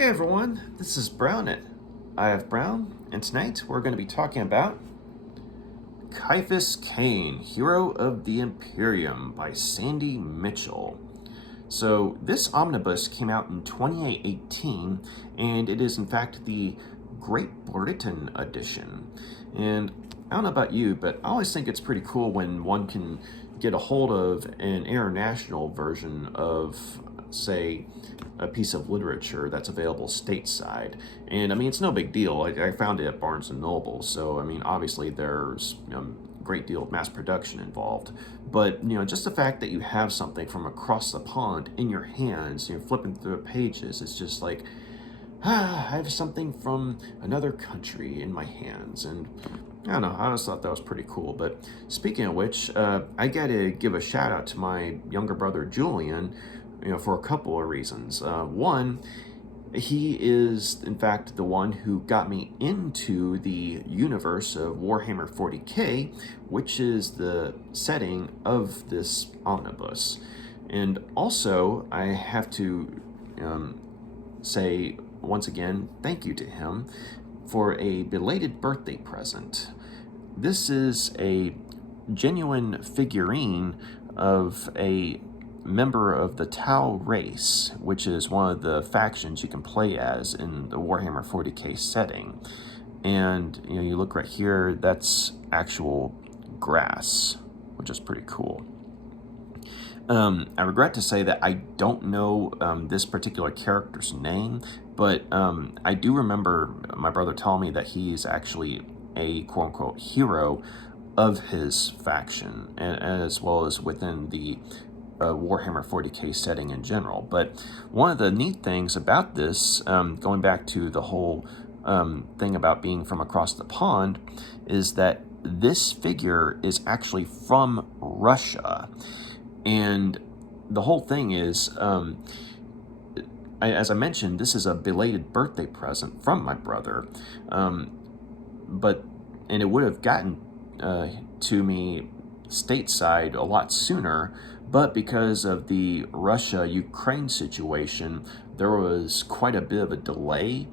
Hey everyone, this is Brown at IF Brown, and tonight we're going to be talking about Ciaphas Cain, Hero of the Imperium by Sandy Mitchell. So this omnibus came out in 2018, and it is in fact the Great Britain edition. And I don't know about you, but I always think it's pretty cool when one can get a hold of an international version of, say, a piece of literature that's available stateside. And I mean, it's no big deal. I found it at Barnes and Noble, so I mean, obviously there's a great deal of mass production involved. But just the fact that you have something from across the pond in your hands, flipping through the pages, it's just like, I have something from another country in my hands. And I don't know, I always thought that was pretty cool. But speaking of which, I gotta give a shout out to my younger brother Julian, for a couple of reasons. One, he is in fact the one who got me into the universe of Warhammer 40k, which is the setting of this omnibus. And also, I have to say once again thank you to him for a belated birthday present. This is a genuine figurine of a member of the Tau race, which is one of the factions you can play as in the Warhammer 40k setting. And you look right here, that's actual grass, which is pretty cool. I regret to say that I don't know this particular character's name, but I do remember my brother telling me that he's actually a quote-unquote hero of his faction, and as well as within the Warhammer 40k setting in general. But one of the neat things about this, going back to the whole thing about being from across the pond, is that this figure is actually from Russia. And the whole thing is, as I mentioned, this is a belated birthday present from my brother. And it would have gotten to me stateside a lot sooner, but because of the Russia-Ukraine situation, there was quite a bit of a delay,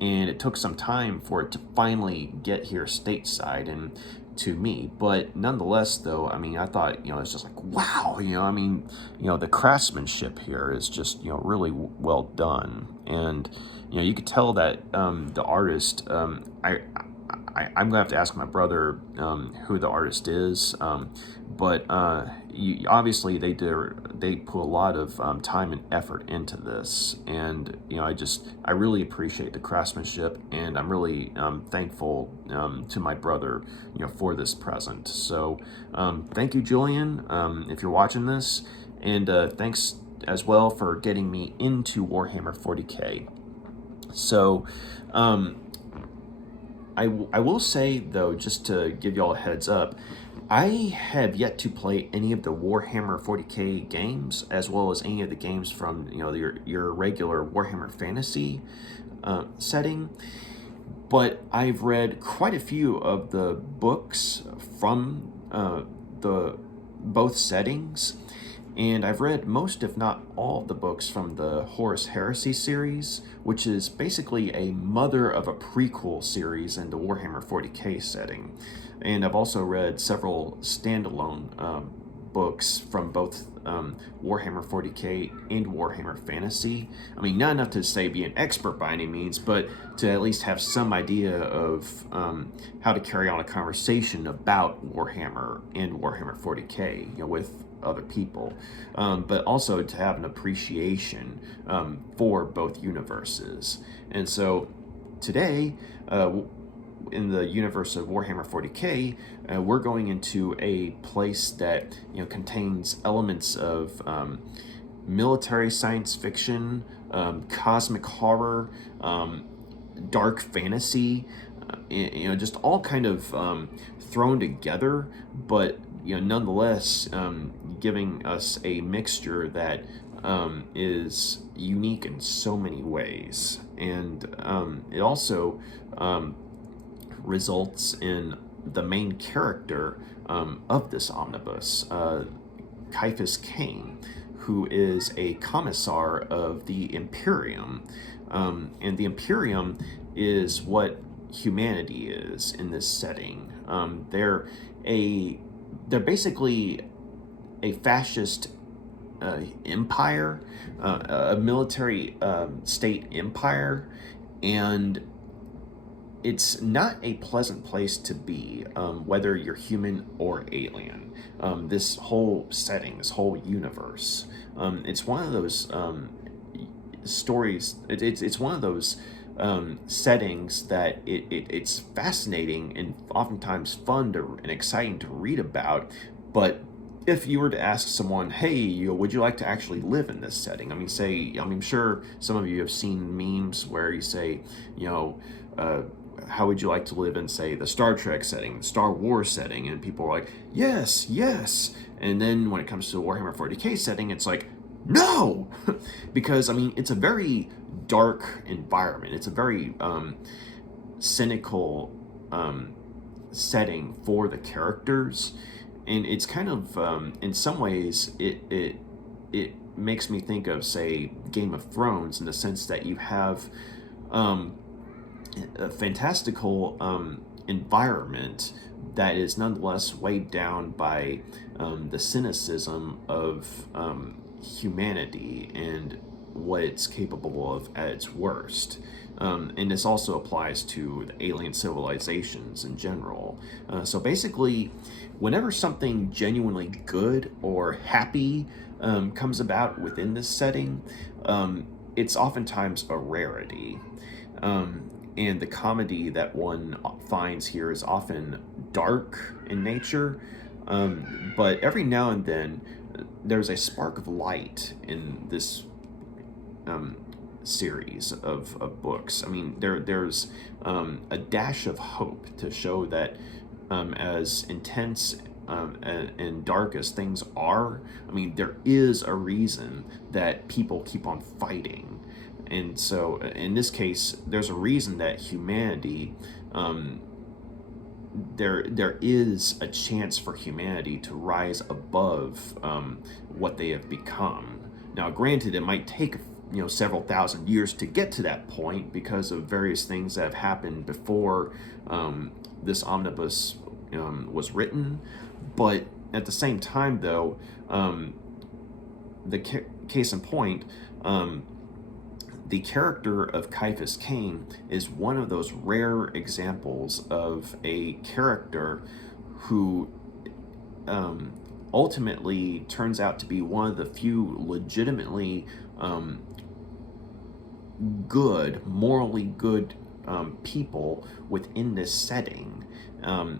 and it took some time for it to finally get here stateside and to me. But nonetheless, though, I mean, I thought, it's just like, wow, the craftsmanship here is just, really well done. And, you could tell that the artist, I'm gonna have to ask my brother who the artist is, but obviously they put a lot of time and effort into this, and I really appreciate the craftsmanship, and I'm really thankful to my brother for this present. So thank you, Julian, if you're watching this, and thanks as well for getting me into Warhammer 40k. So I will say, though, just to give you all a heads up, I have yet to play any of the Warhammer 40k games, as well as any of the games from your regular Warhammer Fantasy setting. But I've read quite a few of the books from the both settings, and I've read most, if not all, of the books from the Horus Heresy series, which is basically a mother of a prequel series in the Warhammer 40k setting. And I've also read several standalone books from both Warhammer 40k and Warhammer Fantasy. I mean, not enough to say be an expert by any means, but to at least have some idea of how to carry on a conversation about Warhammer and Warhammer 40k, with other people, but also to have an appreciation for both universes. And so today, in the universe of Warhammer 40k, we're going into a place that contains elements of military science fiction, cosmic horror, dark fantasy, just all kind of thrown together, but nonetheless giving us a mixture that is unique in so many ways. And it also results in the main character of this omnibus, Ciaphas Cain, who is a commissar of the Imperium. And the Imperium is what humanity is in this setting. They're basically a fascist empire, a military state empire, and it's not a pleasant place to be, whether you're human or alien. This whole setting, this whole universe, it's one of those stories. It's one of those settings that it's fascinating and oftentimes fun and exciting to read about. But if you were to ask someone, hey, would you like to actually live in this setting? I'm sure some of you have seen memes where you say, how would you like to live in, say, the Star Trek setting, the Star Wars setting? And people are like, yes, yes. And then when it comes to the Warhammer 40k setting, it's like, no! Because, it's a very dark environment. It's a very cynical setting for the characters. And it's kind of, in some ways, it makes me think of, say, Game of Thrones, in the sense that you have a fantastical environment that is nonetheless weighed down by the cynicism of humanity and what it's capable of at its worst. And this also applies to the alien civilizations in general. So basically, whenever something genuinely good or happy comes about within this setting, it's oftentimes a rarity. And the comedy that one finds here is often dark in nature, but every now and then there's a spark of light in this series of books. There's a dash of hope to show that as intense and dark as things are, there is a reason that people keep on fighting. And so, in this case, there's a reason that humanity, there is a chance for humanity to rise above what they have become. Now, granted, it might take several thousand years to get to that point because of various things that have happened before this omnibus was written. But at the same time, though, the case in point. The character of Ciaphas Cain is one of those rare examples of a character who ultimately turns out to be one of the few legitimately morally good people within this setting.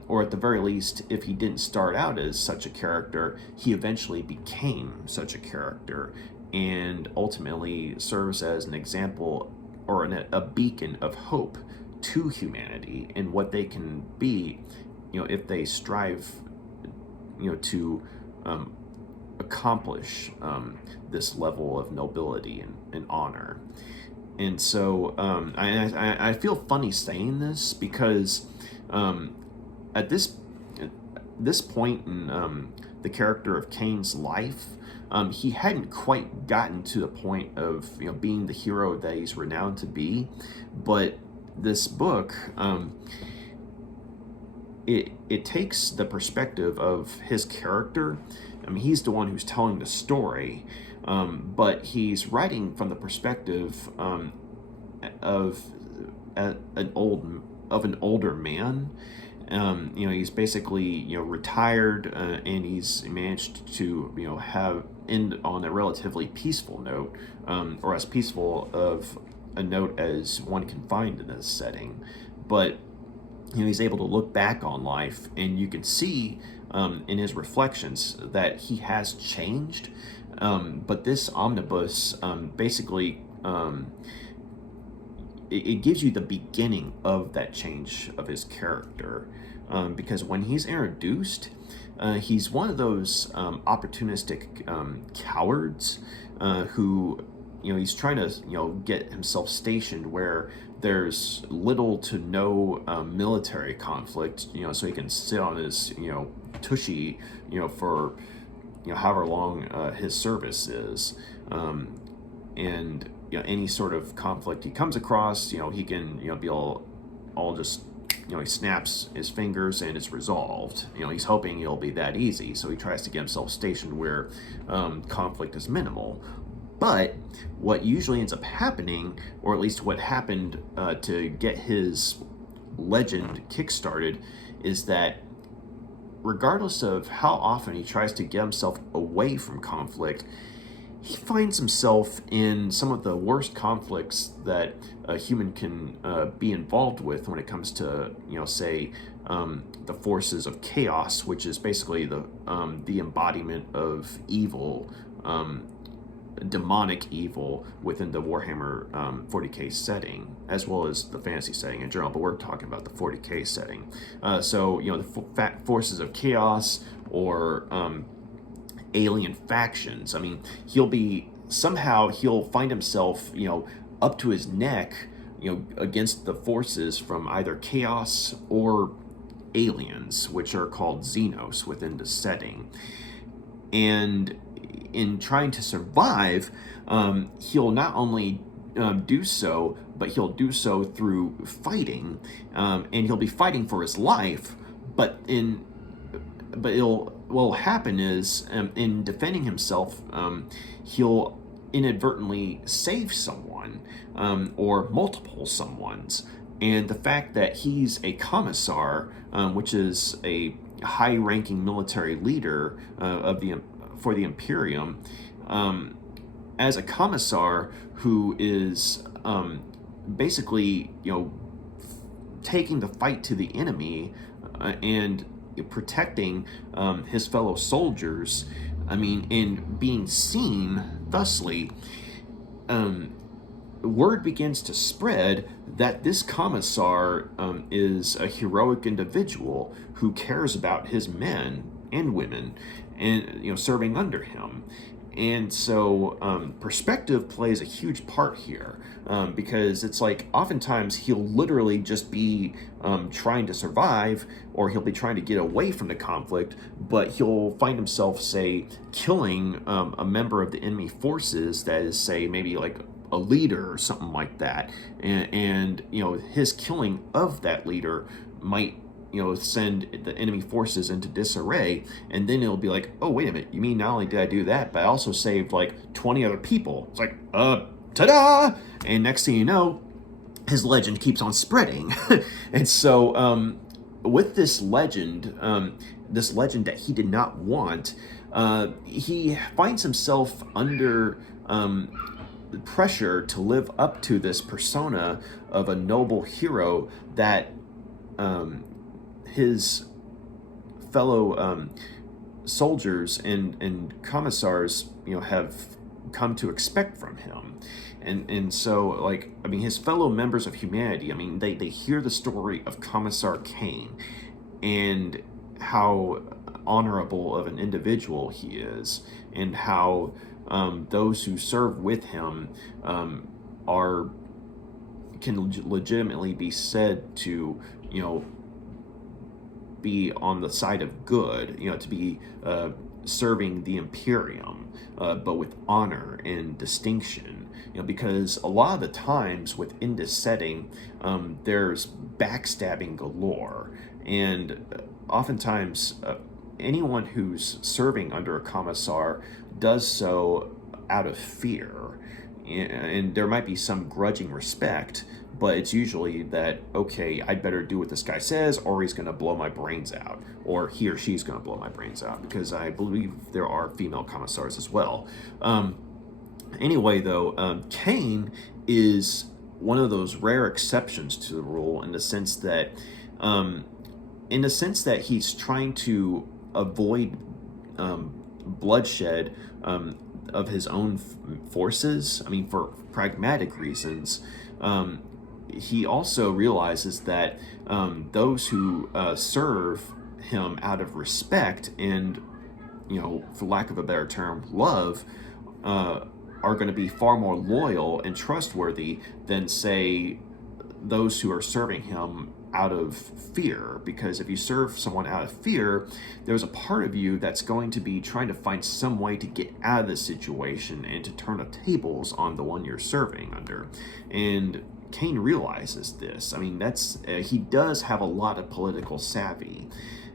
Or at the very least, if he didn't start out as such a character, he eventually became such a character, and ultimately serves as an example or a beacon of hope to humanity and what they can be, if they strive, to accomplish this level of nobility and honor. And so I feel funny saying this because at this point in the character of Cain's life, he hadn't quite gotten to the point of being the hero that he's renowned to be. But this book, it takes the perspective of his character. He's the one who's telling the story, but he's writing from the perspective of an older man. He's basically retired, and he's managed to have end on a relatively peaceful note, or as peaceful of a note as one can find in this setting. But he's able to look back on life, and you can see in his reflections that he has changed. But this omnibus basically it gives you the beginning of that change of his character, because when he's introduced, he's one of those opportunistic cowards who he's trying to get himself stationed where there's little to no military conflict, so he can sit on his tushy for however long his service is, and any sort of conflict he comes across, he can be all just he snaps his fingers and it's resolved. He's hoping it'll be that easy, so he tries to get himself stationed where conflict is minimal. But what usually ends up happening, or at least what happened to get his legend kickstarted, is that regardless of how often he tries to get himself away from conflict, he finds himself in some of the worst conflicts that a human can be involved with when it comes to, say, the forces of chaos, which is basically the embodiment of evil, demonic evil within the Warhammer 40k setting, as well as the fantasy setting in general, but we're talking about the 40k setting. So, the forces of chaos or alien factions. I mean, he'll find himself, up to his neck, against the forces from either chaos or aliens, which are called Xenos within the setting. And in trying to survive, he'll not only do so, but he'll do so through fighting, and he'll be fighting for his life. But what will happen is, in defending himself, he'll inadvertently save someone, or multiple someones. And the fact that he's a commissar, which is a high-ranking military leader for the Imperium, as a commissar who is basically, taking the fight to the enemy and protecting his fellow soldiers, and being seen thusly, word begins to spread that this commissar is a heroic individual who cares about his men and women and serving under him. And so perspective plays a huge part here, because it's like oftentimes he'll literally just be trying to survive, or he'll be trying to get away from the conflict, but he'll find himself, say, killing a member of the enemy forces that is, say, maybe like a leader or something like that. And his killing of that leader might send the enemy forces into disarray, and then it'll be like, oh, wait a minute, you mean not only did I do that, but I also saved like 20 other people. It's like, ta-da! And next thing you know, his legend keeps on spreading. And so with this legend that he did not want, he finds himself under pressure to live up to this persona of a noble hero that his fellow soldiers and commissars, have come to expect from him. And so, his fellow members of humanity, they hear the story of Commissar Cain and how honorable of an individual he is, and how those who serve with him can legitimately be said to, be on the side of good, to be serving the Imperium, but with honor and distinction. Because a lot of the times within this setting, there's backstabbing galore, and oftentimes anyone who's serving under a commissar does so out of fear, and there might be some grudging respect, but it's usually that, okay, I'd better do what this guy says, or he's going to blow my brains out, or he or she's going to blow my brains out, because I believe there are female commissars as well. Anyway, though, Cain is one of those rare exceptions to the rule, in the sense that he's trying to avoid bloodshed of his own forces. For pragmatic reasons. He also realizes that those who serve him out of respect and, for lack of a better term, love, are going to be far more loyal and trustworthy than, say, those who are serving him out of fear, because if you serve someone out of fear, there's a part of you that's going to be trying to find some way to get out of the situation and to turn the tables on the one you're serving under. And Cain realizes this. I mean, that's he does have a lot of political savvy,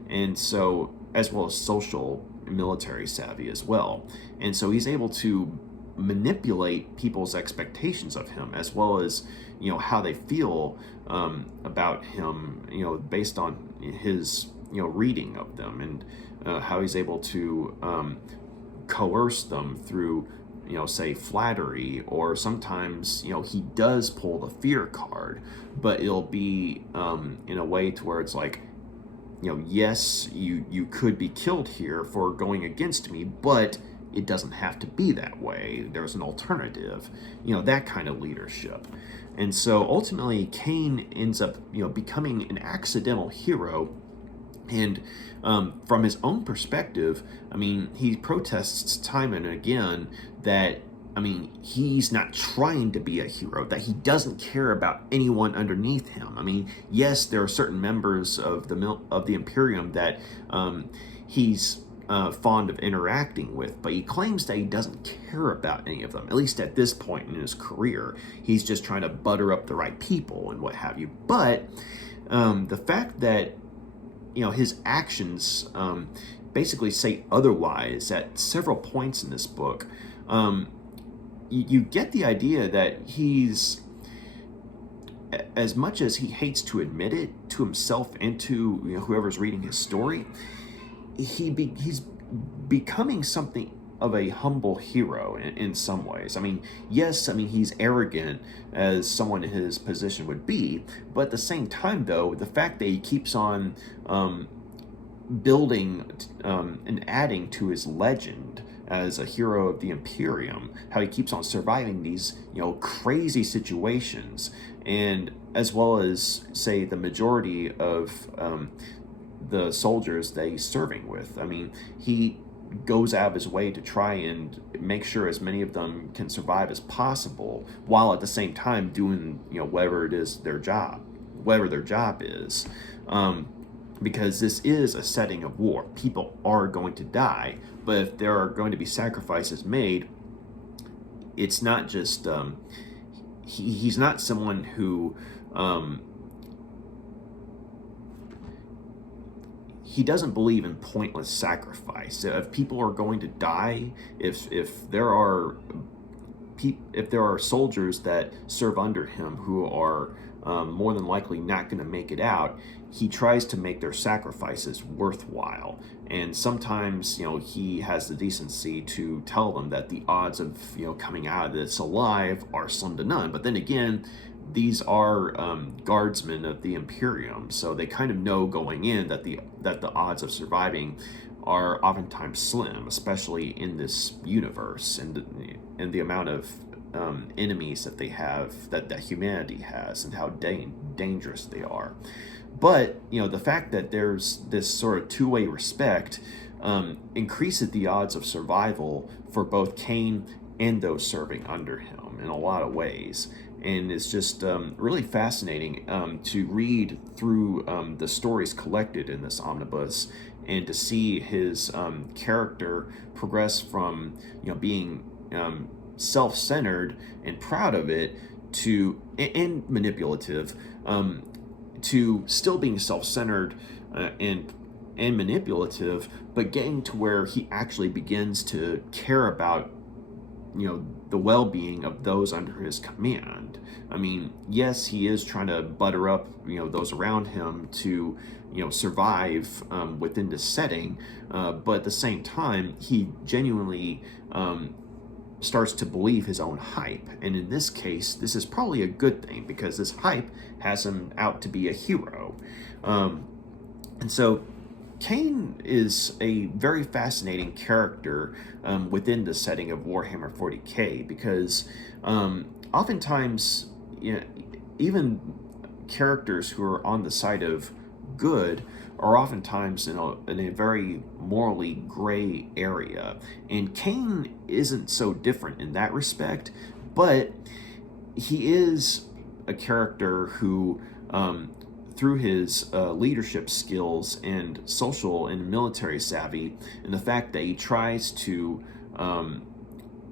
and so, as well as social and military savvy as well. And so he's able to manipulate people's expectations of him, as well as, you know, how they feel about him, you know, based on his, you know, reading of them, and how he's able to coerce them through, you know, say flattery, or sometimes, you know, he does pull the fear card, but it'll be in a way to where it's like, you know, yes, you could be killed here for going against me, but it doesn't have to be that way. There's an alternative, you know, that kind of leadership. And so ultimately, Cain ends up, you know, becoming an accidental hero. And from his own perspective, I mean, he protests time and again that, I mean, he's not trying to be a hero, that he doesn't care about anyone underneath him. I mean, yes, there are certain members of the Imperium that he's fond of interacting with, but he claims that he doesn't care about any of them, at least at this point in his career. He's just trying to butter up the right people and what have you. But the fact that, you know, his actions basically say otherwise at several points in this book, you get the idea that he's, as much as he hates to admit it to himself and to, you know, whoever's reading his story, he's becoming something of a humble hero in some ways. I mean, yes, I mean, he's arrogant as someone in his position would be, but at the same time, though, the fact that he keeps on building and adding to his legend as a hero of the Imperium, how he keeps on surviving these, you know, crazy situations, and as well as, say, the majority of the soldiers that he's serving with. I mean, he goes out of his way to try and make sure as many of them can survive as possible, while at the same time doing, you know, whatever their job is. Because this is a setting of war. People are going to die, but if there are going to be sacrifices made, it's not just he's not someone who he doesn't believe in pointless sacrifice. If people are going to die, if there are soldiers that serve under him who are more than likely not going to make it out, he tries to make their sacrifices worthwhile. And sometimes, you know, he has the decency to tell them that the odds of, you know, coming out of this alive are slim to none. But then again, these are guardsmen of the Imperium, so they kind of know going in that the odds of surviving are oftentimes slim, especially in this universe and the amount of enemies that they have, that humanity has, and how dangerous they are. But, you know, the fact that there's this sort of two-way respect increases the odds of survival for both Cain and those serving under him in a lot of ways. And it's just really fascinating to read through the stories collected in this omnibus, and to see his character progress from, you know, being self-centered and proud of it to and manipulative, to still being self-centered and manipulative, but getting to where he actually begins to care about, you know, the well-being of those under his command. I mean, yes, he is trying to butter up, you know, those around him to, you know, survive within this setting, but at the same time, he genuinely starts to believe his own hype. And in this case, this is probably a good thing, because this hype has him out to be a hero. And so Cain is a very fascinating character within the setting of Warhammer 40k, because oftentimes, you know, even characters who are on the side of good are oftentimes in a very morally gray area. And Cain isn't so different in that respect, but he is a character who, through his leadership skills and social and military savvy, and the fact that he tries to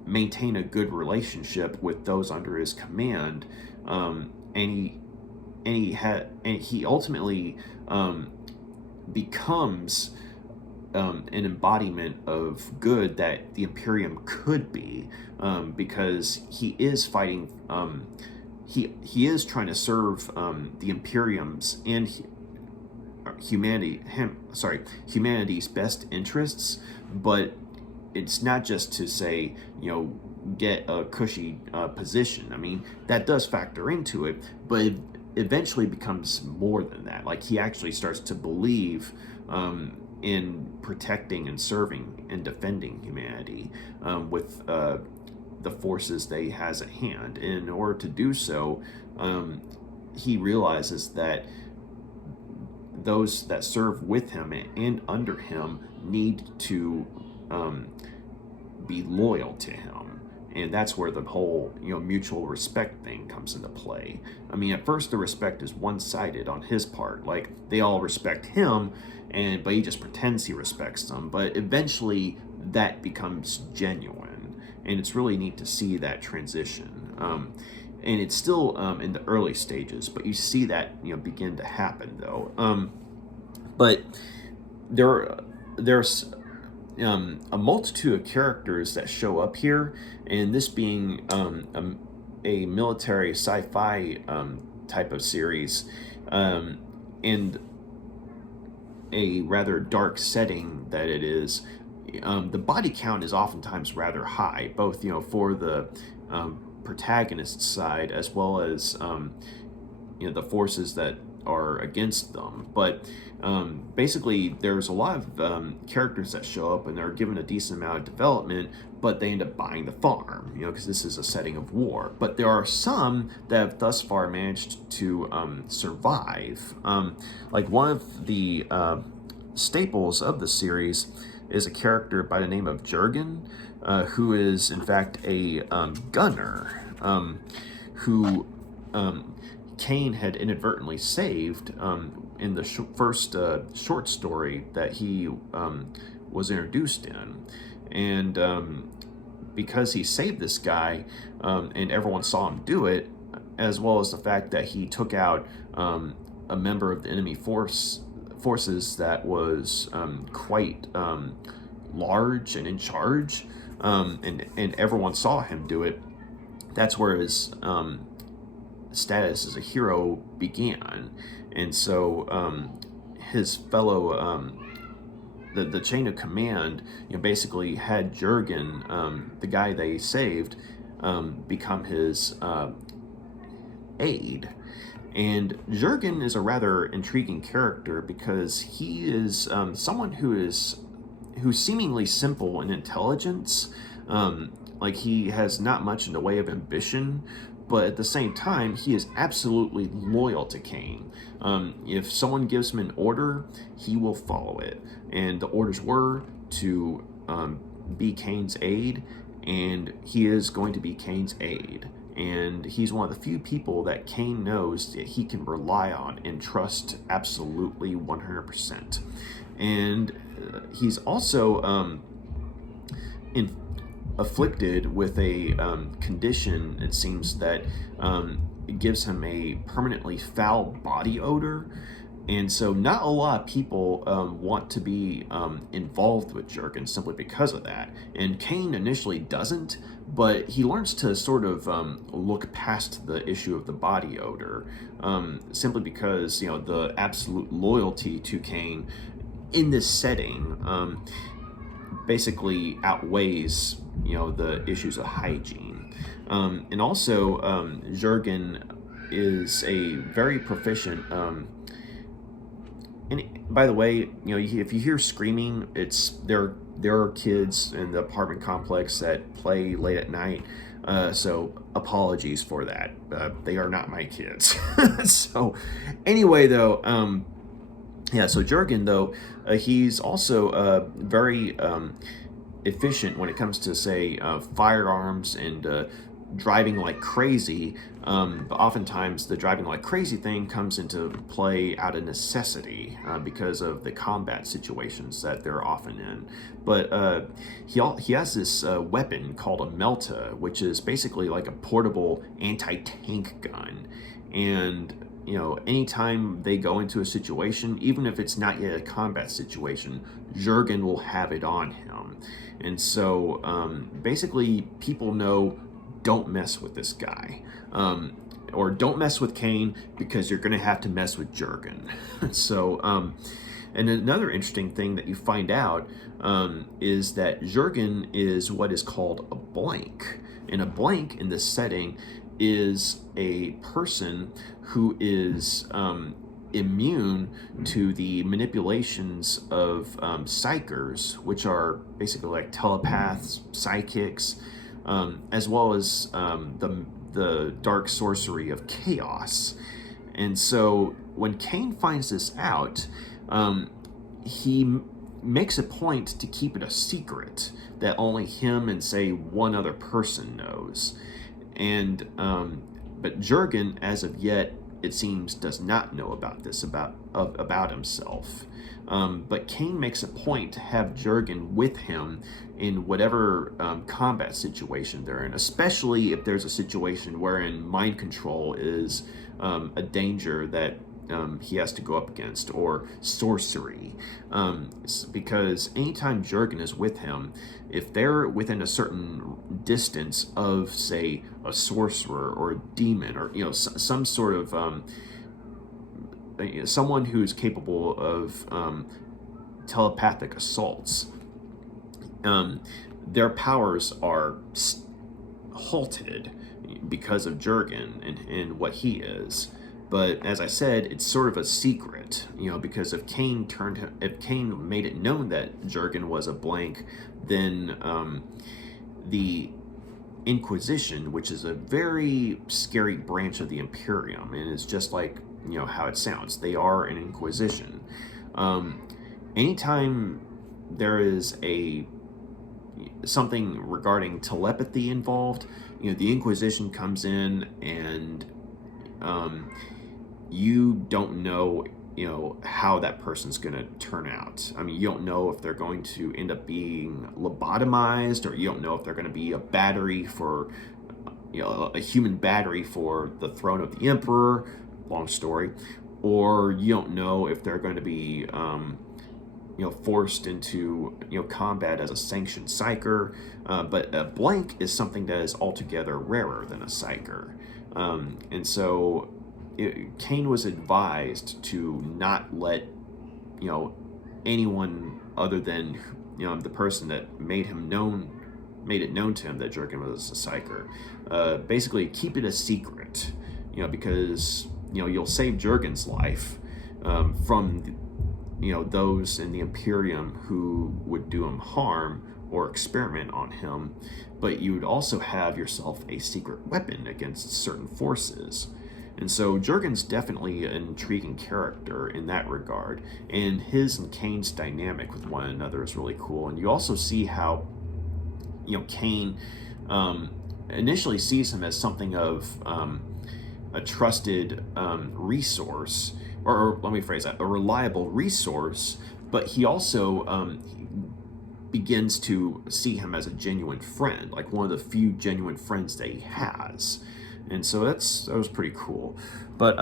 maintain a good relationship with those under his command, and he ultimately becomes an embodiment of good that the Imperium could be, because he is fighting. He is trying to serve the Imperium's and humanity's best interests, but it's not just to say, get a cushy position. I mean, that does factor into it, but it eventually becomes more than that. Like, he actually starts to believe in protecting and serving and defending humanity with the forces that he has at hand. And in order to do so, he realizes that those that serve with him and under him need to be loyal to him. And that's where the whole, mutual respect thing comes into play. I mean, at first the respect is one-sided on his part. Like, they all respect him, but he just pretends he respects them. But eventually that becomes genuine. And it's really neat to see that transition. And it's still in the early stages, but you see that, begin to happen, though. But there's a multitude of characters that show up here, and this being a military sci-fi type of series, and a rather dark setting that it is, the body count is oftentimes rather high, both for the protagonist's side as well as the forces that are against them. But basically, there's a lot of characters that show up and they're given a decent amount of development, but they end up buying the farm, because this is a setting of war. But there are some that have thus far managed to survive. Like, one of the staples of the series is a character by the name of Jurgen, who is in fact a gunner, who Cain had inadvertently saved in the first short story that he was introduced in. And because he saved this guy, and everyone saw him do it, as well as the fact that he took out a member of the enemy forces that was quite large and in charge, and everyone saw him do it, that's where his status as a hero began. And so his fellow the chain of command, basically had Jurgen, the guy they saved, become his aide. And Jurgen is a rather intriguing character because he is someone who's seemingly simple in intelligence. Like, he has not much in the way of ambition, but at the same time, he is absolutely loyal to Cain. If someone gives him an order, he will follow it. And the orders were to be Cain's aide, and he is going to be Cain's aide. And he's one of the few people that Cain knows that he can rely on and trust absolutely 100%. And he's also afflicted with a condition, it seems, that it gives him a permanently foul body odor. And so not a lot of people want to be involved with Jurgen simply because of that. And Cain initially doesn't, but he learns to sort of look past the issue of the body odor, simply because, the absolute loyalty to Cain in this setting basically outweighs, the issues of hygiene. And also, Jurgen is a very proficient... and by the way, if you hear screaming, there are kids in the apartment complex that play late at night. So apologies for that. They are not my kids. So anyway, though, so Jurgen, though, he's also very efficient when it comes to, say, firearms and driving like crazy, but oftentimes the driving like crazy thing comes into play out of necessity because of the combat situations that they're often in. But he has this weapon called a melta, which is basically like a portable anti-tank gun. And anytime they go into a situation, even if it's not yet a combat situation, Jurgen will have it on him. And so basically people know, don't mess with this guy. Or don't mess with Cain, because you're going to have to mess with Jurgen. So, and another interesting thing that you find out is that Jurgen is what is called a blank. And a blank in this setting is a person who is immune to the manipulations of psychers, which are basically like telepaths, psychics, as well as the dark sorcery of chaos. And so when Cain finds this out, he makes a point to keep it a secret that only him and, say, one other person knows. And but Jurgen, as of yet, it seems, does not know about this about himself. But Cain makes a point to have Jurgen with him in whatever combat situation they're in, especially if there's a situation wherein mind control is a danger that he has to go up against, or sorcery. Because anytime Jurgen is with him, if they're within a certain distance of, say, a sorcerer or a demon, or some sort of someone who's capable of telepathic assaults, their powers are halted because of Jurgen and what he is. But as I said, it's sort of a secret, because if Cain made it known that Jurgen was a blank, then the Inquisition, which is a very scary branch of the Imperium, and it's just like how it sounds, they are an Inquisition. Anytime there is something regarding telepathy involved, the Inquisition comes in, and you don't know, how that person's going to turn out. I mean, you don't know if they're going to end up being lobotomized, or you don't know if they're going to be a battery for, a human battery for the throne of the Emperor, long story, or you don't know if they're going to be, forced into, combat as a sanctioned psyker. But a blank is something that is altogether rarer than a psyker. And so Cain was advised to not let, anyone other than, the person that made it known to him that Jurgen was a psyker. Basically, keep it a secret, because, you'll save Jurgen's life from, those in the Imperium who would do him harm or experiment on him, but you would also have yourself a secret weapon against certain forces. And so Jurgen's definitely an intriguing character in that regard, and his and Cain's dynamic with one another is really cool. And you also see how, Cain initially sees him as something of a trusted resource, or let me phrase that, a reliable resource, but he also begins to see him as a genuine friend, like one of the few genuine friends that he has. And so that was pretty cool. But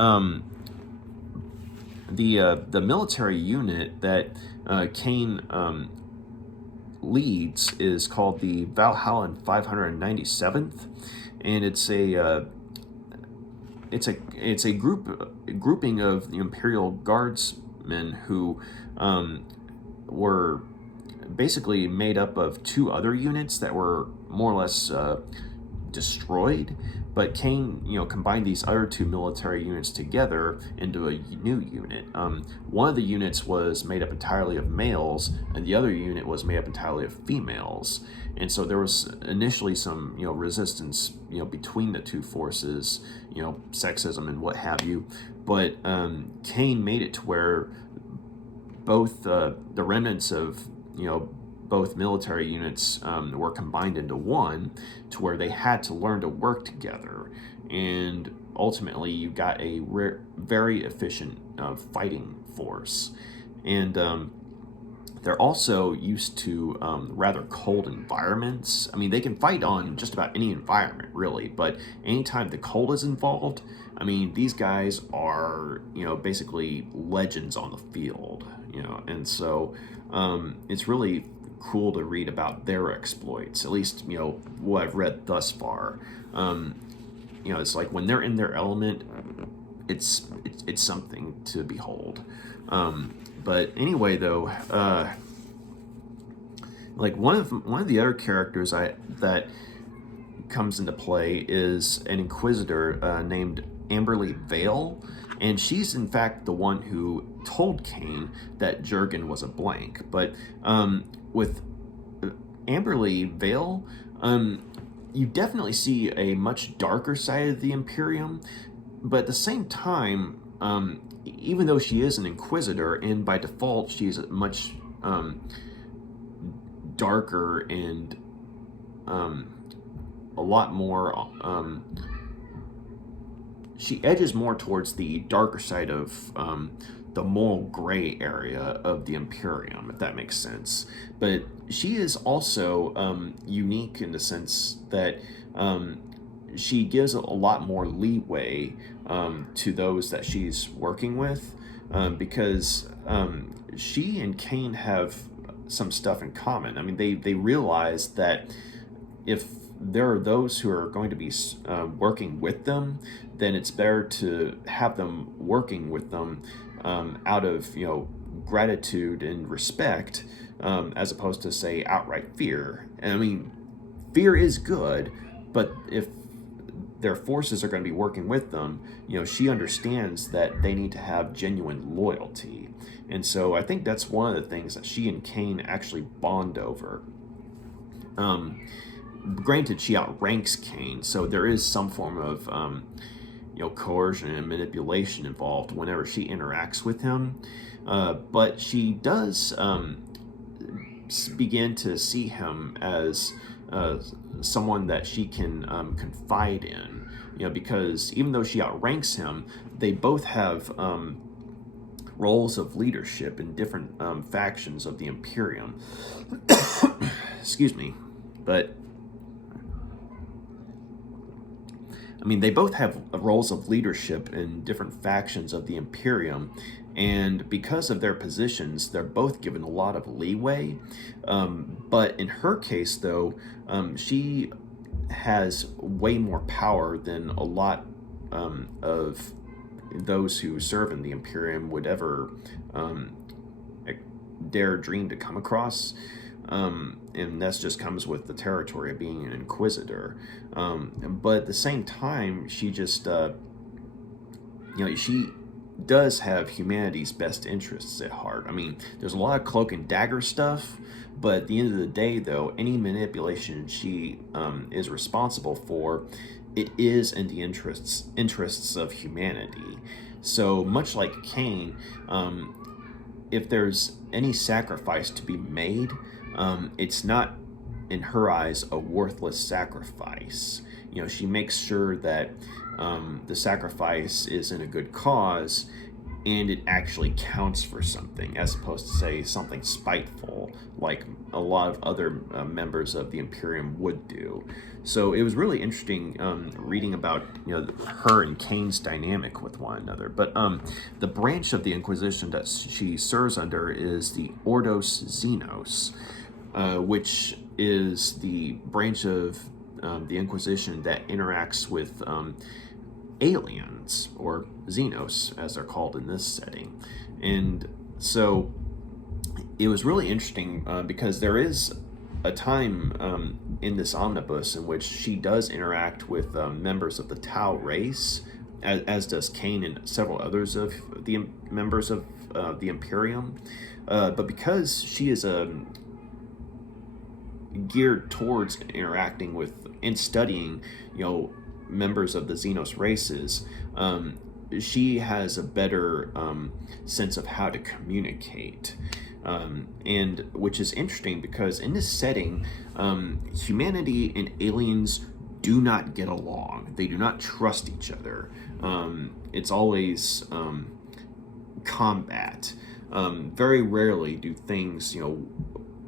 the military unit that Cain leads is called the Valhallan 597th, and it's a grouping of the Imperial Guardsmen who were basically made up of two other units that were more or less destroyed, but Cain, combined these other two military units together into a new unit. One of the units was made up entirely of males, and the other unit was made up entirely of females. And so there was initially some, resistance, between the two forces, sexism and what have you. But Cain made it to where both the remnants of, both military units were combined into one, to where they had to learn to work together, and ultimately you got a very efficient fighting force. And they're also used to rather cold environments. I mean, they can fight on just about any environment, really, but anytime the cold is involved, I mean, these guys are, basically legends on the field, and so it's really cool to read about their exploits, at least, what I've read thus far. It's like when they're in their element, it's something to behold. But anyway, though, like one of the other characters that comes into play is an Inquisitor named Amberley Vail, and she's in fact the one who told Cain that Jurgen was a blank. But with Amberley Vail, you definitely see a much darker side of the Imperium, but at the same time, even though she is an Inquisitor, and by default she's much darker and a lot more, she edges more towards the darker side of the moral gray area of the Imperium, if that makes sense. But she is also unique in the sense that she gives a lot more leeway to those that she's working with, because she and Cain have some stuff in common. I mean, they realize that if there are those who are going to be working with them, then it's better to have them working with them out of gratitude and respect, as opposed to, say, outright fear. And I mean, fear is good, but if their forces are going to be working with them, she understands that they need to have genuine loyalty. And so I think that's one of the things that she and Cain actually bond over. Granted, she outranks Cain, so there is some form of coercion and manipulation involved whenever she interacts with him. But she does begin to see him as someone that she can confide in, because even though she outranks him, they both have roles of leadership in different factions of the Imperium. Excuse me. But I mean, they both have roles of leadership in different factions of the Imperium, and because of their positions, they're both given a lot of leeway. But in her case, though, she has way more power than a lot of those who serve in the Imperium would ever dare dream to come across. And that just comes with the territory of being an Inquisitor. But at the same time, she just, she does have humanity's best interests at heart. I mean, there's a lot of cloak and dagger stuff, but at the end of the day, though, any manipulation she is responsible for, it is in the interests of humanity. So much like Cain, if there's any sacrifice to be made, it's not, in her eyes, a worthless sacrifice. She makes sure that the sacrifice is in a good cause and it actually counts for something, as opposed to, say, something spiteful, like a lot of other members of the Imperium would do. So it was really interesting reading about her and Cain's dynamic with one another. But the branch of the Inquisition that she serves under is the Ordos Xenos, which is the branch of the Inquisition that interacts with aliens, or Xenos, as they're called in this setting. And so it was really interesting because there is a time in this omnibus in which she does interact with members of the Tau race, as does Cain and several others of the members of the Imperium. But because she is geared towards interacting with and studying, members of the Xenos races, she has a better sense of how to communicate. and which is interesting because in this setting, humanity and aliens do not get along. They do not trust each other. It's always combat. Very rarely do things,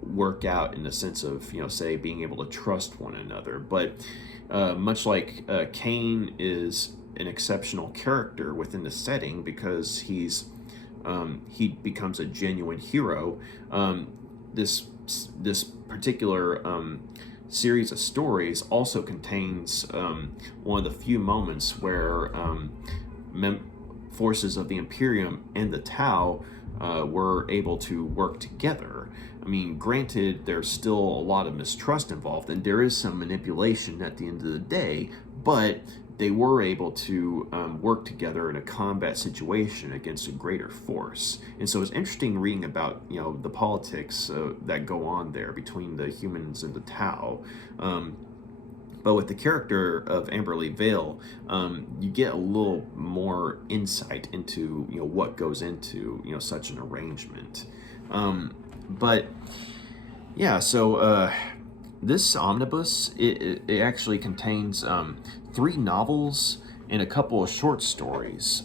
work out in the sense of, say, being able to trust one another. But much like Cain is an exceptional character within the setting because he becomes a genuine hero. This particular series of stories also contains one of the few moments where forces of the Imperium and the Tau were able to work together. I mean, granted, there's still a lot of mistrust involved, and there is some manipulation at the end of the day, but they were able to work together in a combat situation against a greater force. And so it's interesting reading about, the politics that go on there between the humans and the Tau. But with the character of Amberley Vail, you get a little more insight into, what goes into, such an arrangement. This omnibus, it actually contains 3 novels and a couple of short stories.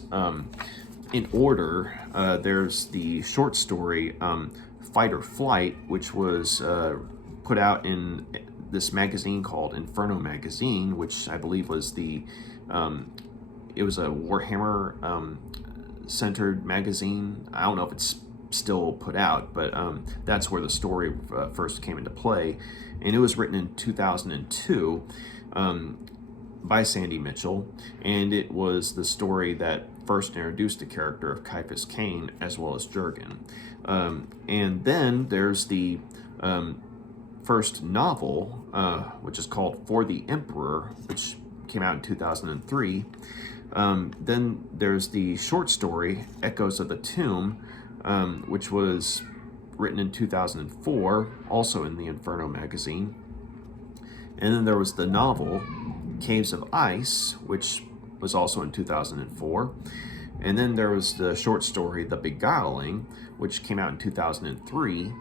In order, there's the short story Fight or Flight, which was put out in this magazine called Inferno Magazine, which I believe was it was a Warhammer centered magazine. I don't know if it's still put out, but that's where the story first came into play. And it was written in 2002 by Sandy Mitchell, and it was the story that first introduced the character of Ciaphas Cain as well as Jurgen. And then there's the first novel, which is called For the Emperor, which came out in 2003. Then there's the short story Echoes of the Tomb, which was written in 2004, also in the Inferno magazine. And then there was the novel Caves of Ice, which was also in 2004. And then there was the short story The Beguiling, which came out in 2003,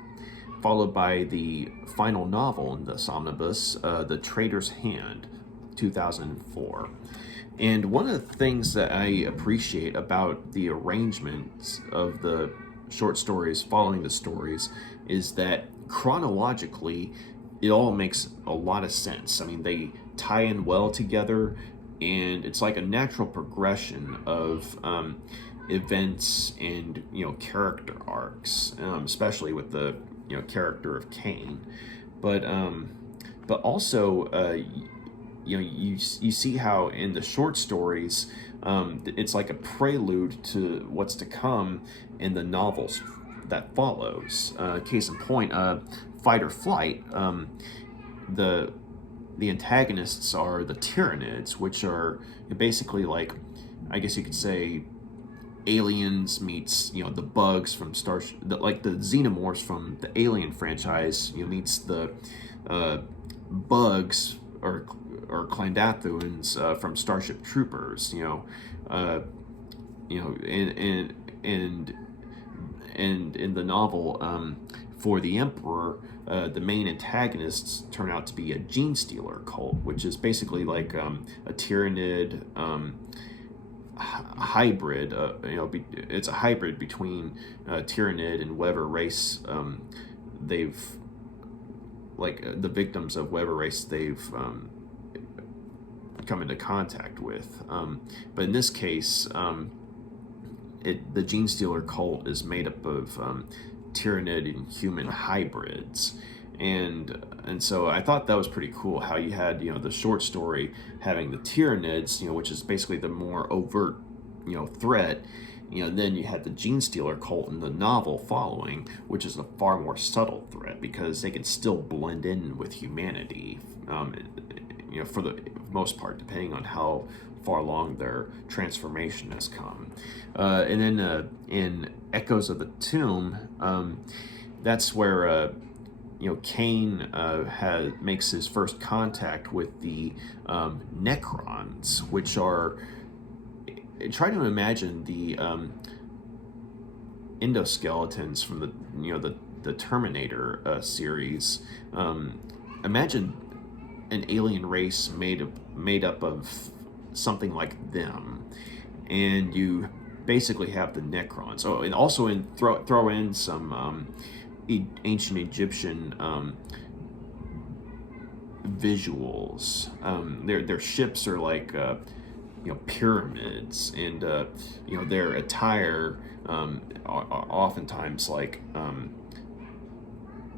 followed by the final novel in this omnibus, The Traitor's Hand, 2004. And one of the things that I appreciate about the arrangements of the short stories following the stories is that chronologically it all makes a lot of sense. I mean, they tie in well together, and it's like a natural progression of events and character arcs, especially with the character of Cain. But also you see how in the short stories it's like a prelude to what's to come in the novels that follows. Case in point, Fight or Flight, the antagonists are the Tyranids, which are basically like, I guess you could say, aliens meets the bugs from like the xenomorphs from the Alien franchise meets the bugs or Clandathuans from Starship Troopers. And in the novel For the Emperor, the main antagonists turn out to be a gene stealer cult, which is basically like a Tyranid hybrid. It's a hybrid between Tyranid and whatever race they've, like the victims of whatever race they've come into contact with. But in this case, the gene stealer cult is made up of Tyranid and human hybrids, and so I thought that was pretty cool how you had the short story having the Tyranids, which is basically the more overt threat, then you had the gene stealer cult in the novel following, which is a far more subtle threat because they can still blend in with humanity, for the most part, depending on how far along their transformation has come. And then in Echoes of the Tomb, that's where Cain makes his first contact with the Necrons, which are, try to imagine endoskeletons from the Terminator series. Imagine an alien race made up of something like them, and you basically have the Necrons. Oh, and also throw in some ancient Egyptian visuals. Their ships are like pyramids, and their attire oftentimes like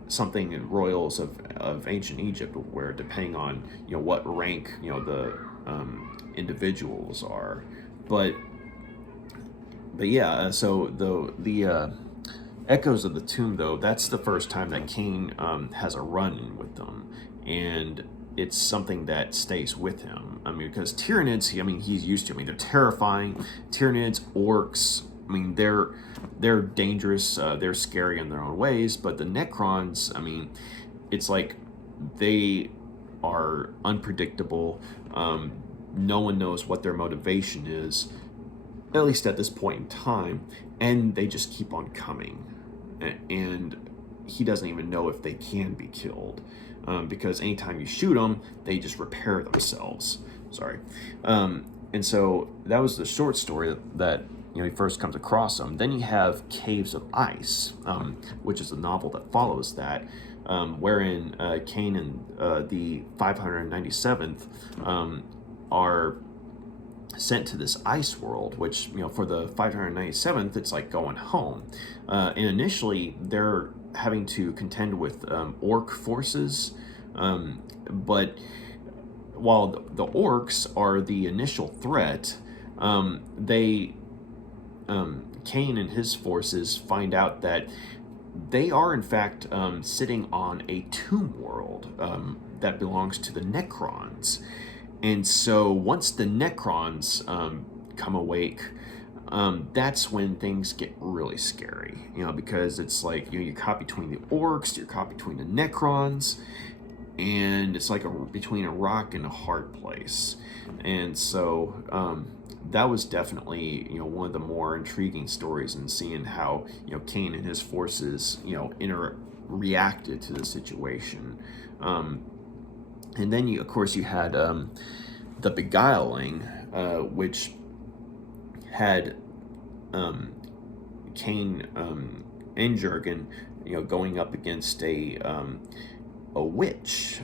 something in royals of ancient Egypt, where depending on what rank the individuals are, but yeah. So the Echoes of the Tomb, though, that's the first time that Cain has a run with them, and it's something that stays with him. I mean, because Tyranids, he's used to. I mean, they're terrifying. Tyranids, orcs. I mean, they're dangerous. They're scary in their own ways. But the Necrons, it's like they are unpredictable. No one knows what their motivation is, at least at this point in time, and they just keep on coming. And he doesn't even know if they can be killed, because anytime you shoot them, they just repair themselves. Sorry. And so that was the short story that he first comes across them. Then you have Caves of Ice, which is a novel that follows that, wherein Cain and the 597th are sent to this ice world, which for the 597th, it's like going home. And initially they're having to contend with orc forces, but while the orcs are the initial threat, Cain and his forces find out that they are in fact sitting on a tomb world that belongs to the Necrons. And so once the Necrons come awake, that's when things get really scary, because it's like, you're caught between the orcs, you're caught between the Necrons, and it's like between a rock and a hard place. And so that was definitely, one of the more intriguing stories, in seeing how, Cain and his forces, reacted to the situation. And then you had the Beguiling, which had Cain and Jurgen, going up against a witch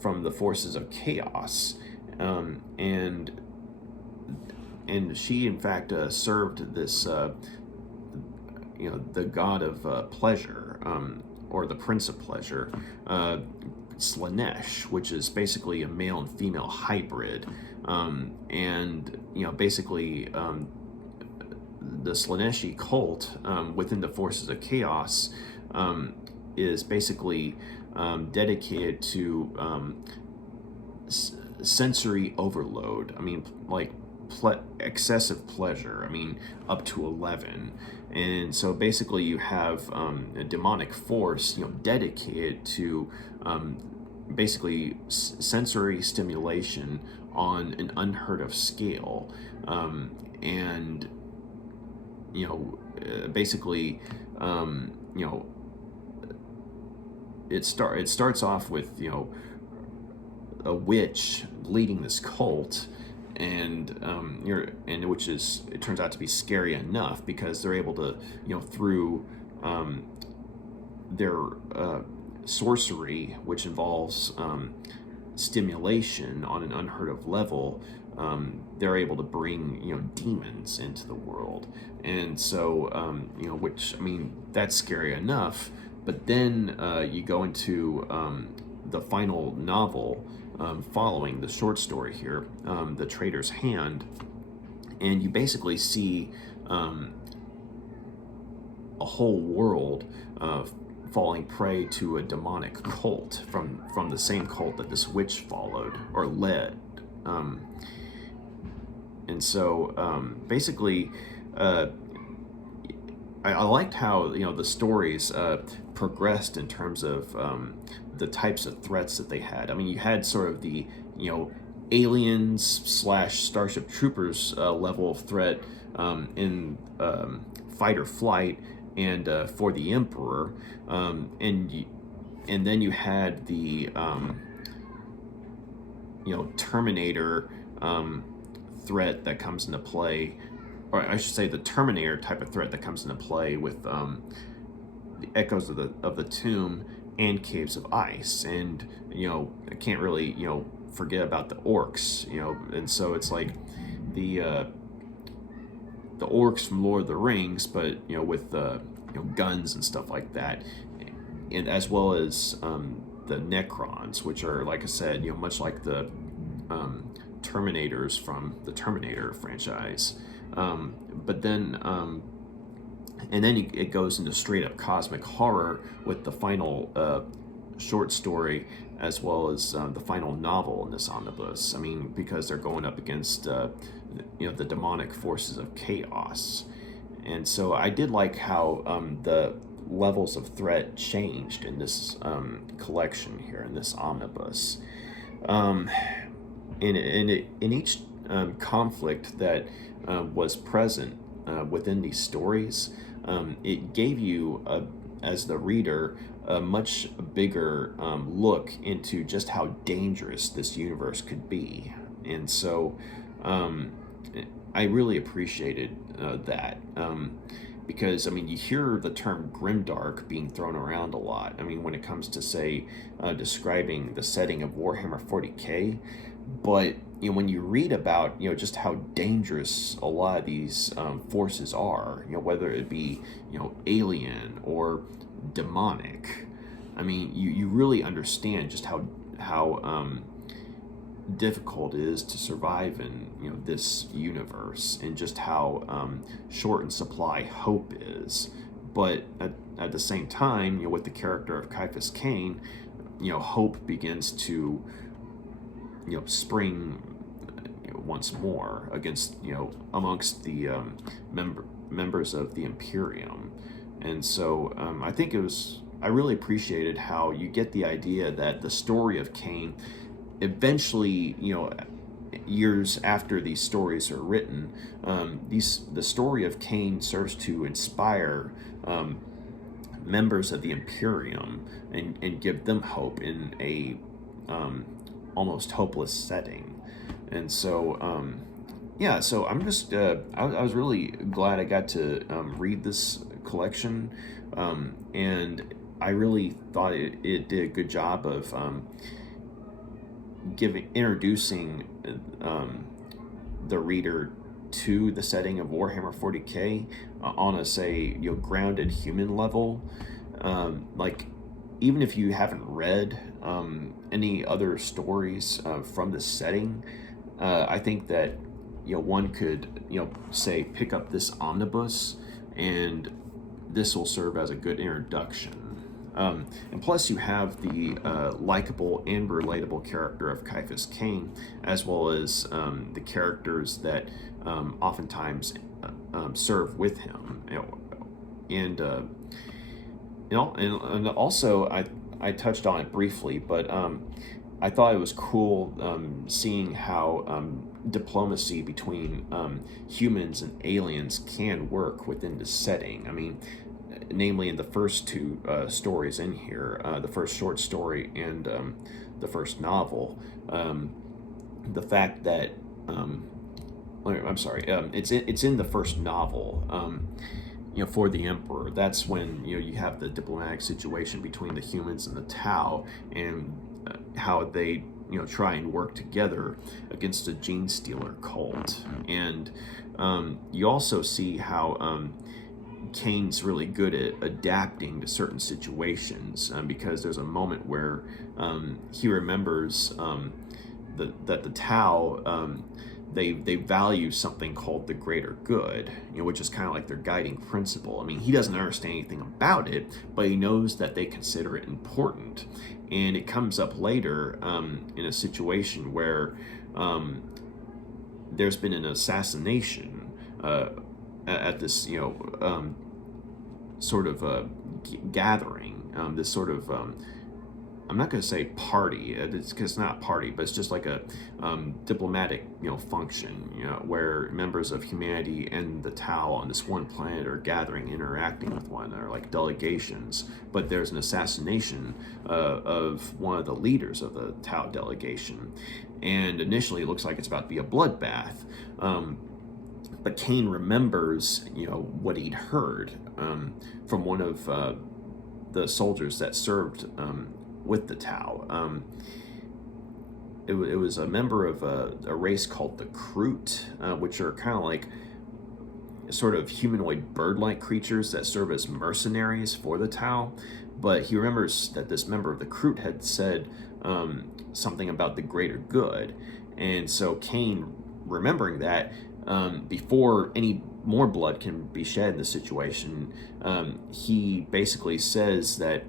from the forces of chaos, and she in fact served this the god of pleasure, or the prince of pleasure, Slanesh, which is basically a male and female hybrid, and basically the Slaneshi cult within the forces of chaos is basically dedicated to sensory overload. Like excessive pleasure. Up to 11. And so basically you have a demonic force, dedicated to basically sensory stimulation on an unheard of scale. And basically it starts off with a witch leading this cult, and which is, it turns out to be scary enough, because they're able to through their sorcery, which involves stimulation on an unheard of level, they're able to bring demons into the world. And so which, that's scary enough. But then you go into the final novel following the short story here, The Traitor's Hand, and you basically see a whole world falling prey to a demonic cult from the same cult that this witch followed or led. And so basically I liked how the stories progressed in terms of the types of threats that they had. You had sort of the aliens slash Starship Troopers level of threat in fight or flight, and for the Emperor, and then you had the Terminator threat that comes into play, or I should say the Terminator type of threat that comes into play with the Echoes of the Tomb and Caves of Ice. And I can't really forget about the orcs, and so it's like the orcs from Lord of the Rings, but with guns and stuff like that, and as well as the Necrons, which are, like I said, much like the Terminators from the Terminator franchise. But then and then it goes into straight up cosmic horror with the final short story, as well as the final novel in this omnibus. I mean, because they're going up against the demonic forces of chaos. And so I did like how the levels of threat changed in this collection here, in this omnibus. In each conflict that was present within these stories, it gave you, as the reader, a much bigger look into just how dangerous this universe could be. And so I really appreciated that. Because, I mean, you hear the term grimdark being thrown around a lot. I mean, when it comes to, say, describing the setting of Warhammer 40k, but when you read about just how dangerous a lot of these forces are, whether it be alien or demonic, I mean, you really understand just how difficult it is to survive in this universe, and just how short in supply hope is. But at the same time, with the character of Ciaphas Cain, hope begins to spring once more against amongst the members of the Imperium. And so I really appreciated how you get the idea that the story of Cain eventually, years after these stories are written, the story of Cain serves to inspire members of the Imperium and give them hope in a almost hopeless setting. And so so I'm just I was really glad I got to read this collection, and I really thought it did a good job of introducing the reader to the setting of Warhammer 40k on a grounded human level. Like, even if you haven't read any other stories from the setting, I think that one could say pick up this omnibus, and this will serve as a good introduction. And plus, you have the likable and relatable character of Ciaphas Cain, as well as the characters that oftentimes serve with him. And also I touched on it briefly, but I thought it was cool seeing how diplomacy between humans and aliens can work within the setting. I mean, namely in the first two stories in here, the first short story and the first novel, the fact that it's in the first novel, for the Emperor. That's when you have the diplomatic situation between the humans and the Tau, and how they try and work together against a gene stealer cult. And you also see how Cain's really good at adapting to certain situations, because there's a moment where he remembers that the Tau, they value something called the greater good, which is kind of like their guiding principle. I mean, he doesn't understand anything about it, but he knows that they consider it important. And it comes up later in a situation where there's been an assassination at this sort of gathering, this sort of I'm not going to say party, it's because it's not a party, but it's just like a diplomatic, function, where members of humanity and the Tau on this one planet are gathering, interacting with one another, like delegations. But there's an assassination of one of the leaders of the Tau delegation, and initially it looks like it's about to be a bloodbath. But Cain remembers, what he'd heard from one of the soldiers that served with the Tau. It was a member of a race called the Kroot, which are kind of like sort of humanoid bird-like creatures that serve as mercenaries for the Tau. But he remembers that this member of the Kroot had said something about the greater good. And so Cain, remembering that, before any more blood can be shed in the situation, he basically says that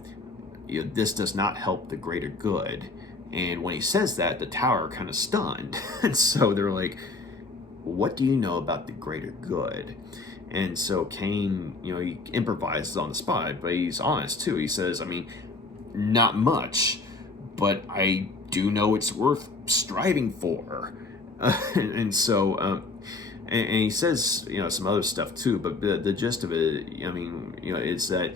this does not help the greater good. And when he says that, the Tau are kind of stunned. And so they're like, what do you know about the greater good? And so Cain, he improvises on the spot, but he's honest too. He says, not much, but I do know it's worth striving for. And so, and he says, some other stuff too, but the gist of it, is that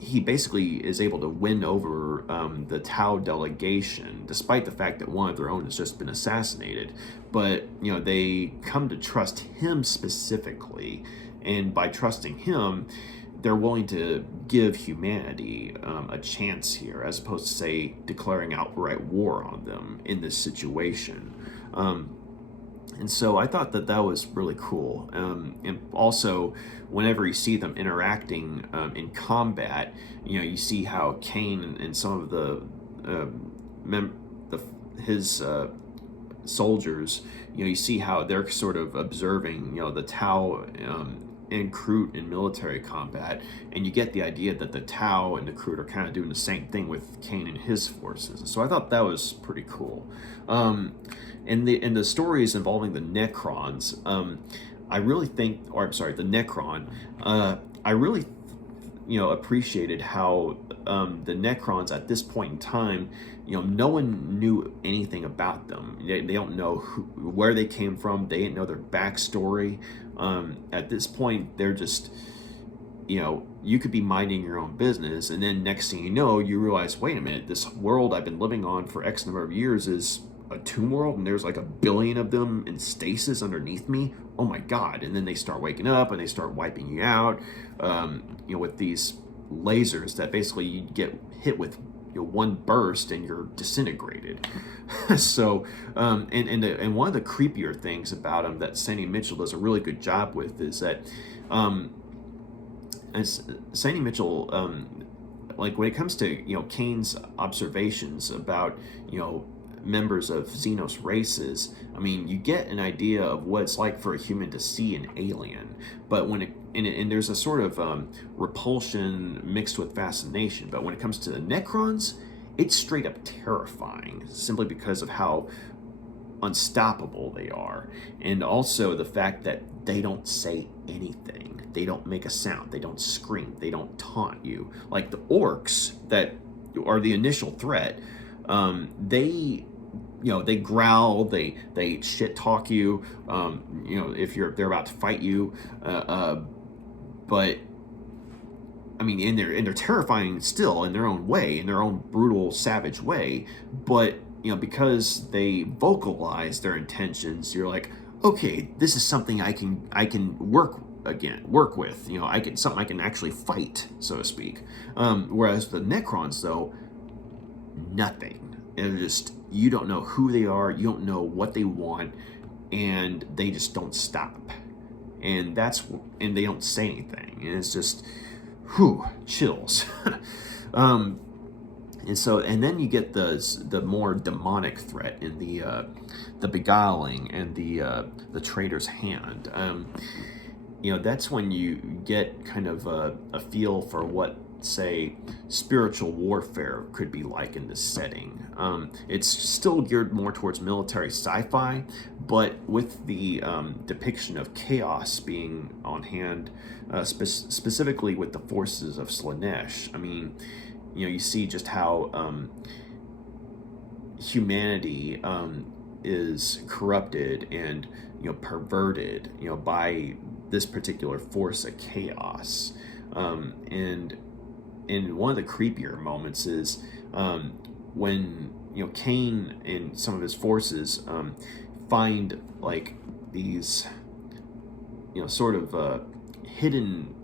he basically is able to win over the Tau delegation, despite the fact that one of their own has just been assassinated. But, they come to trust him specifically, and by trusting him, they're willing to give humanity a chance here, as opposed to, say, declaring outright war on them in this situation. And so I thought that was really cool. And also, whenever you see them interacting in combat, you see how Cain and some of his soldiers, you see how they're sort of observing, the Tau and Kroot in military combat, and you get the idea that the Tau and the Kroot are kind of doing the same thing with Cain and his forces. So I thought that was pretty cool. In the stories involving the Necrons, I really think, or I'm sorry, the Necron, I really, appreciated how the Necrons at this point in time, no one knew anything about them. They don't know where they came from. They didn't know their backstory. At this point, they're just, you could be minding your own business, and then next thing you know, you realize, wait a minute, this world I've been living on for X number of years is a tomb world, and there's like 1 billion of them in stasis underneath me. Oh my god. And then they start waking up and they start wiping you out, with these lasers that basically you get hit with one burst and you're disintegrated. So and one of the creepier things about him that Sandy Mitchell does a really good job with is that as Sandy Mitchell, like when it comes to Cain's observations about members of Xenos races, you get an idea of what it's like for a human to see an alien, but and there's a sort of repulsion mixed with fascination. But when it comes to the Necrons, it's straight up terrifying, simply because of how unstoppable they are, and also the fact that they don't say anything, they don't make a sound, they don't scream, they don't taunt you like the orcs that are the initial threat. They growl, they shit talk you, if they're about to fight you, but and they're terrifying still in their own way, in their own brutal, savage way. But because they vocalize their intentions, you're like, okay, this is something I can work with. Something I can actually fight, so to speak. Whereas the Necrons, though, nothing. And just, you don't know who they are, you don't know what they want, and they just don't stop. And they don't say anything. And it's just, chills. And then you get the more demonic threat in the Beguiling and the Traitor's Hand. That's when you get kind of a feel for what, say, spiritual warfare could be like in this setting. It's still geared more towards military sci-fi, but with the depiction of chaos being on hand, specifically with the forces of Slaanesh. You see just how humanity is corrupted and perverted by this particular force of chaos. And one of the creepier moments is when Cain and some of his forces find like these sort of hidden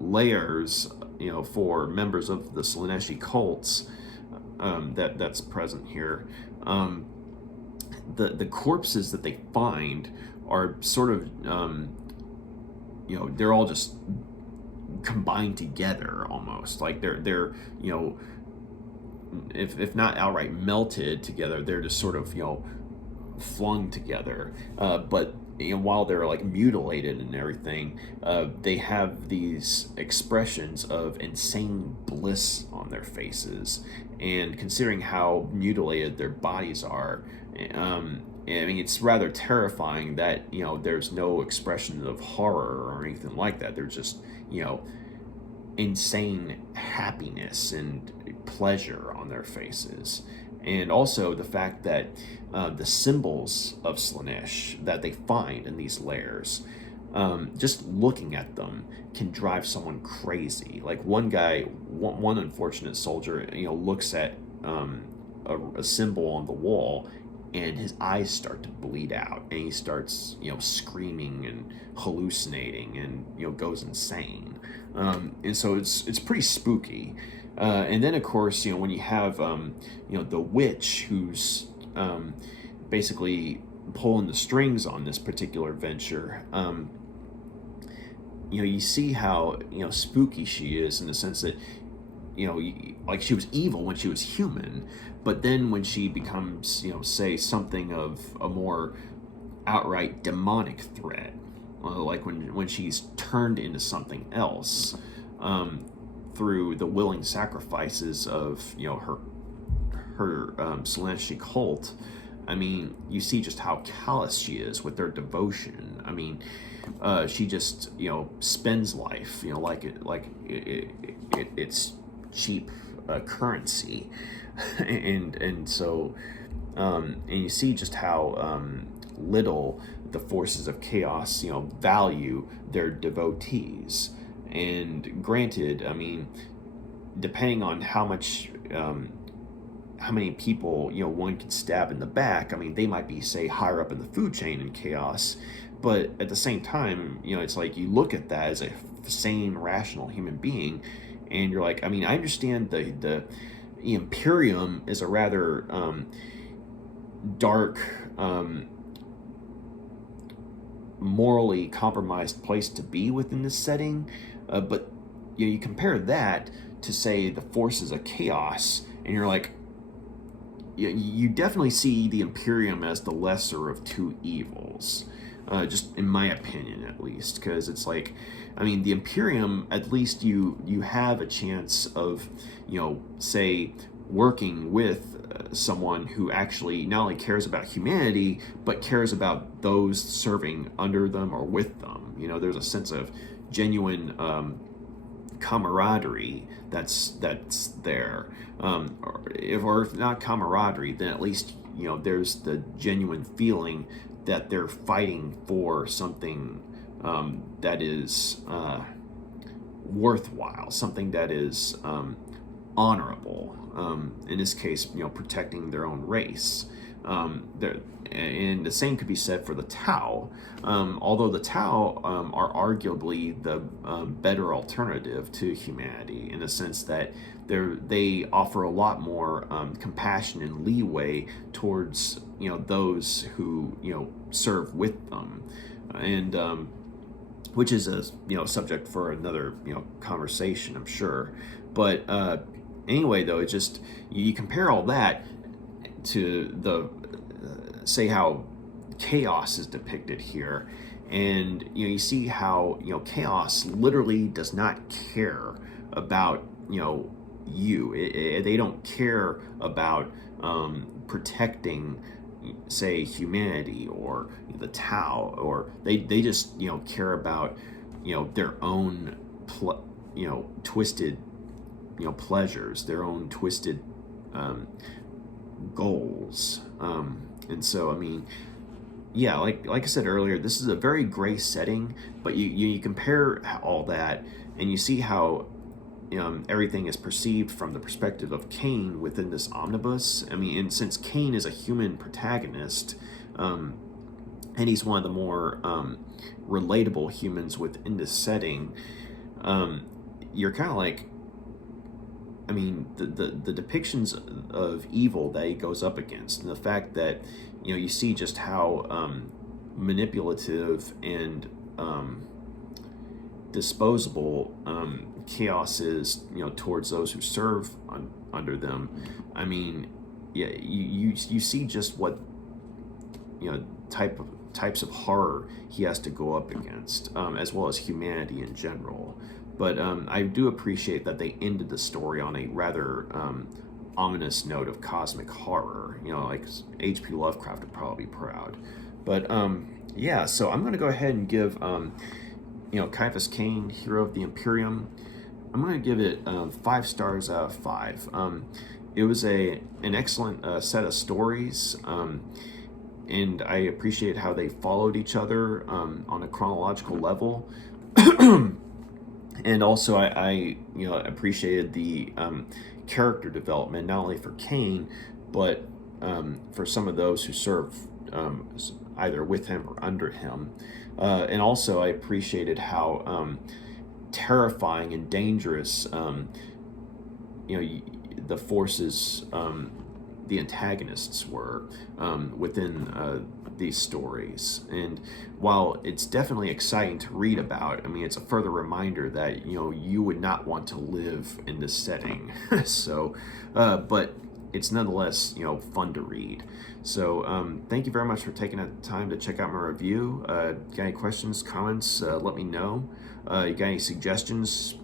layers for members of the Slaaneshi cults that's present here. The corpses that they find are sort of they're all just combined together almost, like they're if not outright melted together, they're just sort of flung together, but while they're like mutilated and everything, they have these expressions of insane bliss on their faces. And considering how mutilated their bodies are, I mean, it's rather terrifying that there's no expression of horror or anything like that. They're just insane happiness and pleasure on their faces. And also the fact that the symbols of Slaanesh that they find in these layers, just looking at them can drive someone crazy. Like one unfortunate soldier, looks at a symbol on the wall, and his eyes start to bleed out, and he starts, screaming and hallucinating, and goes insane. And so it's pretty spooky. And then, of course, when you have, the witch who's basically pulling the strings on this particular venture, you see how, spooky she is in the sense that, like she was evil when she was human, but then when she becomes, say, something of a more outright demonic threat, like when she's turned into something else, through the willing sacrifices of her Slaaneshi cult. I mean, you see just how callous she is with their devotion. I mean, she just spends life it's cheap currency, and so and you see just how little the forces of chaos value their devotees. And granted, I mean, depending on how many people one could stab in the back, I mean, they might be, say, higher up in the food chain in chaos, but at the same time, it's like you look at that as a sane, rational human being, and you're like, I mean, I understand the Imperium is a rather dark, morally compromised place to be within this setting, but you compare that to, say, the forces of chaos, and you're like, you definitely see the Imperium as the lesser of two evils, just in my opinion at least, because it's like, I mean, the Imperium, at least you have a chance of say, working with someone who actually not only cares about humanity, but cares about those serving under them or with them. There's a sense of genuine camaraderie that's there. Or if not camaraderie, then at least there's the genuine feeling that they're fighting for something that is worthwhile, something that is honorable. In this case, protecting their own race. And the same could be said for the Tau, although the Tau are arguably the better alternative to humanity, in the sense that they offer a lot more compassion and leeway towards those who serve with them, and which is a subject for another conversation, I'm sure. But anyway, though, it's just you compare all that to the say how chaos is depicted here, and you see how chaos literally does not care about they don't care about protecting, say, humanity or the Tau, or they just care about their own twisted pleasures, their own twisted goals. And so, I mean, yeah, like I said earlier, this is a very gray setting, but you compare all that, and you see how everything is perceived from the perspective of Cain within this omnibus. I mean, and since Cain is a human protagonist, and he's one of the more relatable humans within this setting, you're kind of like, I mean, the depictions of evil that he goes up against, and the fact that you see just how manipulative and disposable chaos is, towards those who serve under them. I mean, yeah, you see just what types of horror he has to go up against, as well as humanity in general. But I do appreciate that they ended the story on a rather ominous note of cosmic horror. Like H.P. Lovecraft would probably be proud. But yeah, so I'm going to go ahead and give Ciaphas Cain, Hero of the Imperium, I'm going to give it 5 stars out of 5. It was an excellent set of stories, and I appreciate how they followed each other on a chronological level. And also, I appreciated the character development, not only for Cain, but for some of those who serve either with him or under him. And also, I appreciated how terrifying and dangerous the forces, the antagonists were within these stories. And while it's definitely exciting to read about, I mean, it's a further reminder that you would not want to live in this setting. So but it's nonetheless fun to read. So thank you very much for taking the time to check out my review. Got any questions, comments, let me know. You got any suggestions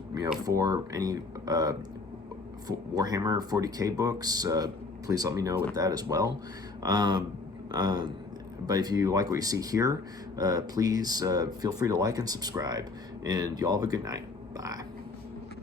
for any for Warhammer 40k books, please let me know with that as well. But if you like what you see here, please feel free to like and subscribe, and y'all have a good night.